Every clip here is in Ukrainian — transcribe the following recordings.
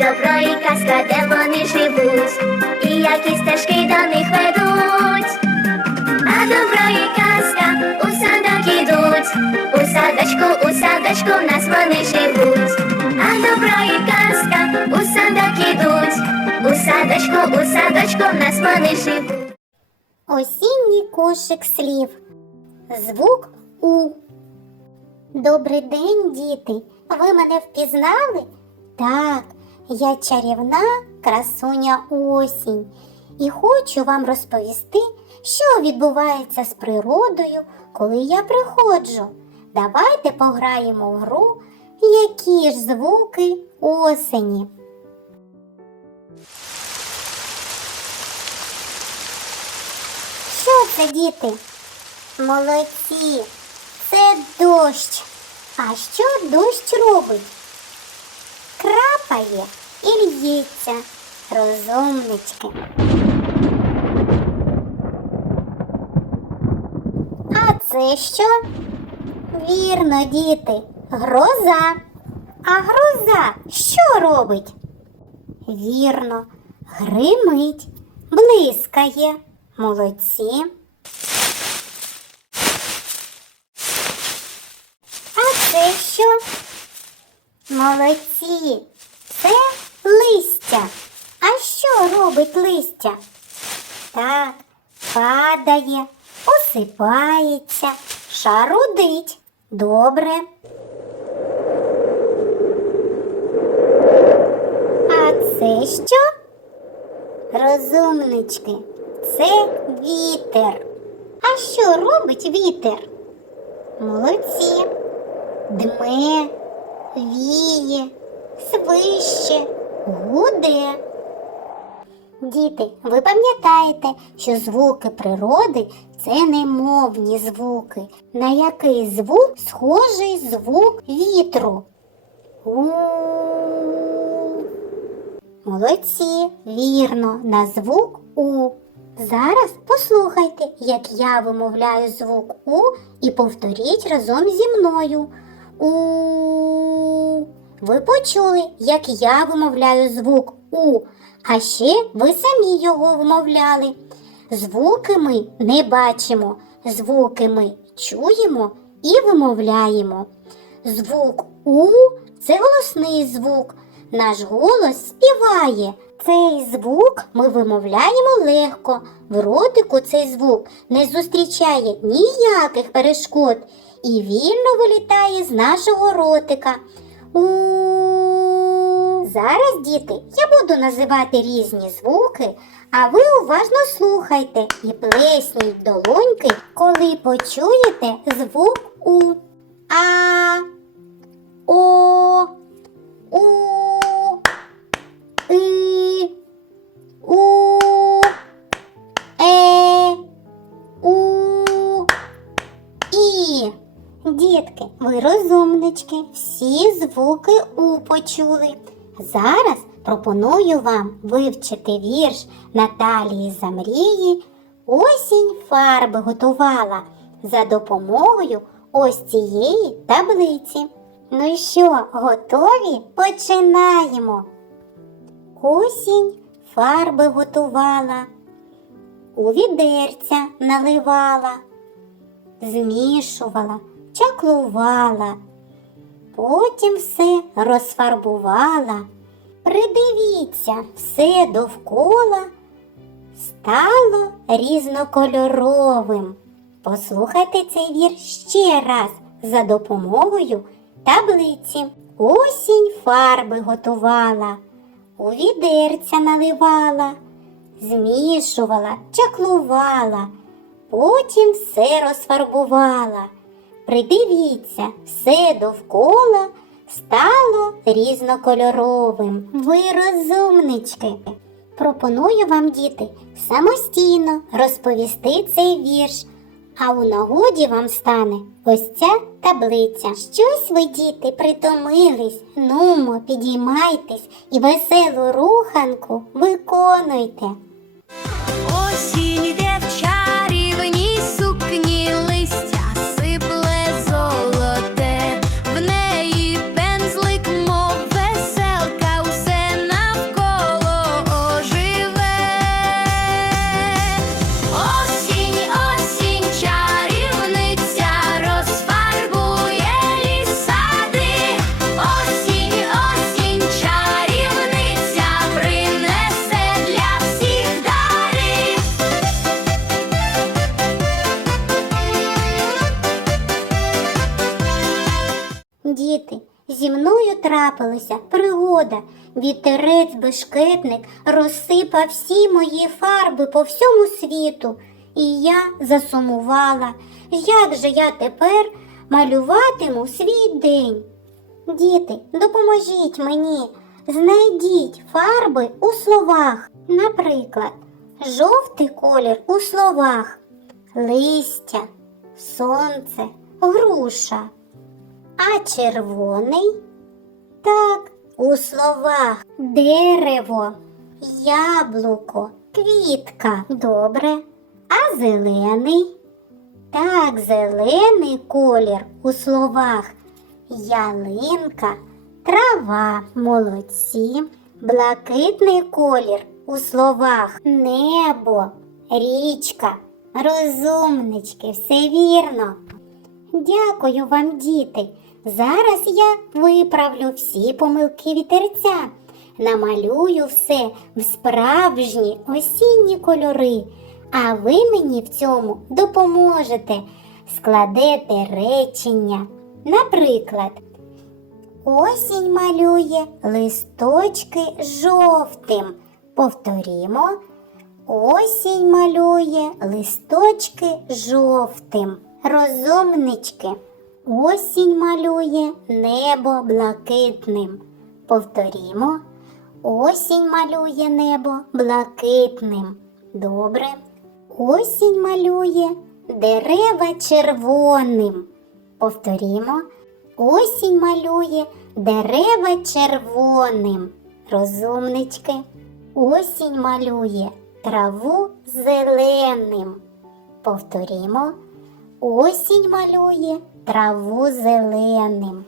добро і казка, де вони живуть, і які стежки до них ведуть. А добро і казка у садок ідуть, у садочку, у садочку в нас вони живуть. А добро і казка у садок ідуть, у садочку, у садочку в нас вони живуть. Осінній кошик слів. Звук У. Добрий день, діти. Ви мене впізнали? Так, я чарівна красуня осінь. І хочу вам розповісти, що відбувається з природою, коли я приходжу. Давайте пограємо в гру, які ж звуки осені. Що це, діти? Молодці, це дощ. А що дощ робить? Крапає і л'ється, розумнички. А це що? Вірно, діти, гроза. А гроза що робить? Вірно, гримить, блискає. Молодці. А це що? Молодці. Це листя. А що робить листя? Так, падає, осипається, шарудить. Добре. А це що? Розумнички, це вітер. А що робить вітер? Молодці. Дме, віє, свище, гуде. Діти, ви пам'ятаєте, що звуки природи це немовні звуки. На який звук схожий звук вітру? У. Молодці, вірно, на звук У. Зараз послухайте, як я вимовляю звук У і повторіть разом зі мною. У. Ви почули, як я вимовляю звук У, а ще ви самі його вимовляли. Звуки ми не бачимо, звуки ми чуємо і вимовляємо. Звук У це голосний звук. Наш голос співає. Цей звук ми вимовляємо легко. В ротику цей звук не зустрічає ніяких перешкод і вільно вилітає з нашого ротика. У Зараз, діти, я буду називати різні звуки, а ви уважно слухайте і плесніть долоньки, коли почуєте звук У. А. О. розумнички, всі звуки У почули. Зараз пропоную вам вивчити вірш Наталії Замрії Осінь фарби готувала за допомогою ось цієї таблиці. Ну що, готові? Починаємо. Осінь фарби готувала, у відерця наливала, змішувала, чаклувала, потім все розфарбувала. Придивіться, все довкола стало різнокольоровим. Послухайте цей вірш ще раз за допомогою таблиці. Осінь фарби готувала, у відерця наливала, змішувала, чаклувала, потім все розфарбувала. Придивіться, все довкола стало різнокольоровим. Ви розумнички. Пропоную вам, діти, самостійно розповісти цей вірш, а у нагоді вам стане ось ця таблиця. Щось ви, діти, притомились, нумо, підіймайтесь і веселу руханку виконуйте. Трапилася пригода. Вітерець бешкетник розсипав всі мої фарби по всьому світу, і я засумувала. Як же я тепер малюватиму свій день? Діти, допоможіть мені, знайдіть фарби у словах. Наприклад, жовтий колір у словах, листя, сонце, груша. А червоний? Так, у словах дерево, яблуко, квітка. Добре. А зелений? Так, зелений колір у словах ялинка, трава, молодці, блакитний колір у словах небо, річка, розумнички, все вірно. Дякую вам, діти. Зараз я виправлю всі помилки вітерця, намалюю все в справжні осінні кольори, а ви мені в цьому допоможете, складете речення. Наприклад, осінь малює листочки жовтим. Повторімо, осінь малює листочки жовтим. Розумнички. Осінь малює небо блакитним. Повторімо, осінь малює небо блакитним. Добре. Осінь малює дерева червоним. Повторімо, осінь малює дерева червоним. Розумнички. Осінь малює траву зеленим. Повторімо, осінь малює траву зеленим.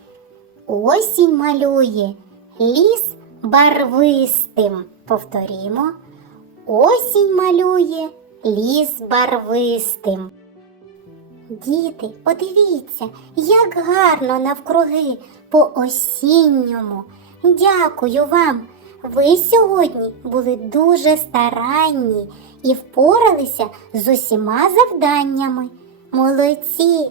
Осінь малює ліс барвистим. Повторімо, осінь малює ліс барвистим. Діти, подивіться, як гарно навкруги по осінньому. Дякую вам. Ви сьогодні були дуже старанні і впоралися з усіма завданнями. Молодці!